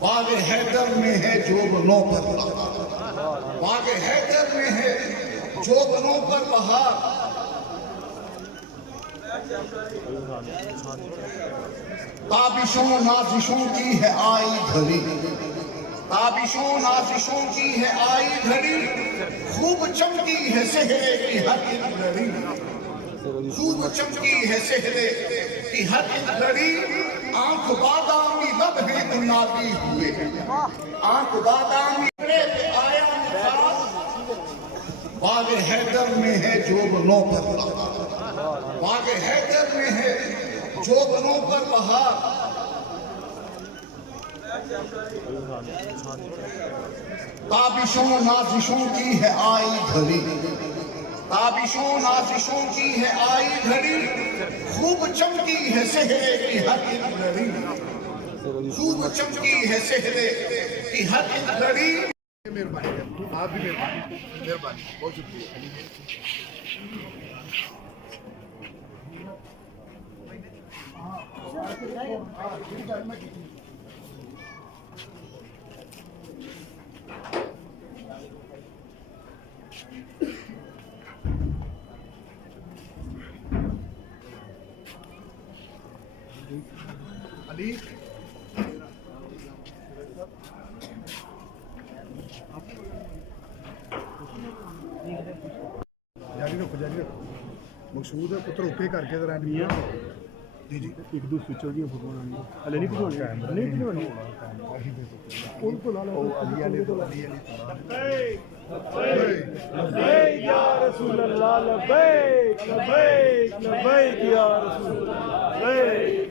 باغ حیدر میں ہے جوبنوں پر بہار، باغ حیدر میں ہے جوبنوں پر بہار، تابشوں نازشوں کی ہے آئی گھڑی، تابشوں نازشوں کی ہے آئی گھڑی، خوب چمکی ہے سہرے کی ہر ایک گھڑی، خوب چمکی ہے سہرے کی ہر ایک گھڑی، آنکھ بادامی لب ہیں منادی ہوئے، آنکھ بادامی پہ آیا نثار، باغ حیدر میں ہے جوبنوں پر بہار، باغ حیدر میں ہے جوبنوں پر بہار، تابشوں نازشوں کی ہے آئی گھڑی، تابشوں نازشوں کی ہے آئی گھڑی، خوب چمکی ہے سہرے کی ہر ایک گھڑی، خوب چمکی ہے سہرے کی ہر ایک گھڑی۔ مہربانی آپ بھی مہربانی بہت شکریہ۔ علی جاری رکھو مقصود ہے پتر اوکے کر کے ذرا نہیں جی جی ایک دو سوئچر دی فوٹو بنانی ہلے نہیں کچھ نہیں بنانی ان کو لا لو علی علی لبیک یا رسول اللہ لبیک لبیک لبیک یا رسول اللہ لبیک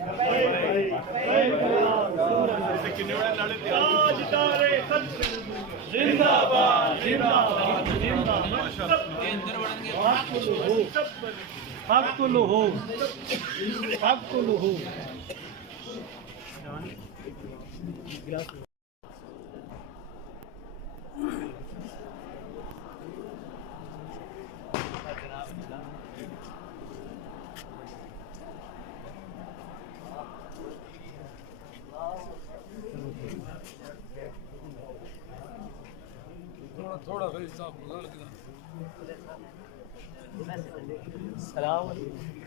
زندہ باد زندہ باد زندہ حق لہو حق لہو۔ تھوڑا غریب صاحب السلام علیکم۔